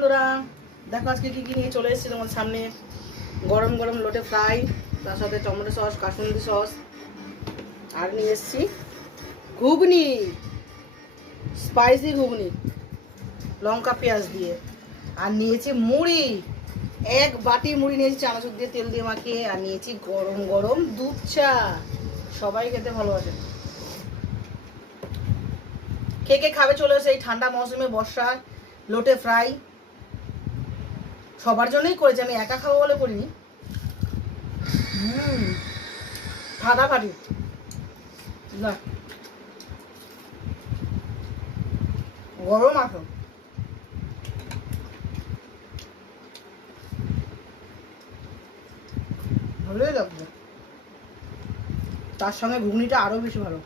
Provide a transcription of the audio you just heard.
বন্ধুরা, দেখো আজকে কি কি নিয়ে চলে এসেছি তোমার সামনে। গরম গরম লোটে ফ্রাই, তার সাথে টমেটো সস, কাসুন্দি সস, আর নিয়ে এসেছি ঘুগনি, স্পাইসি ঘুগনি লঙ্কা পেঁয়াজ দিয়ে। আর নিয়েছি মুড়ি, এক বাটি মুড়ি নিয়েছি চানাচুর দিয়ে তেল দিয়ে মাখিয়ে। আর নিয়েছি গরম গরম দুধ চা, সবাই খেতে ভালোবাসে। কে কে খাবে চলে এসে এই ঠান্ডা মৌসুমে বর্ষায় লোটে ফ্রাই। সবার জন্যই করেছি, আমি একা খাবো বলে করিনি। ফাটাফাটি না, গরম আসো। ভালোই লাগবে, তার সঙ্গে ঘুগনিটা আরো বেশি ভালো।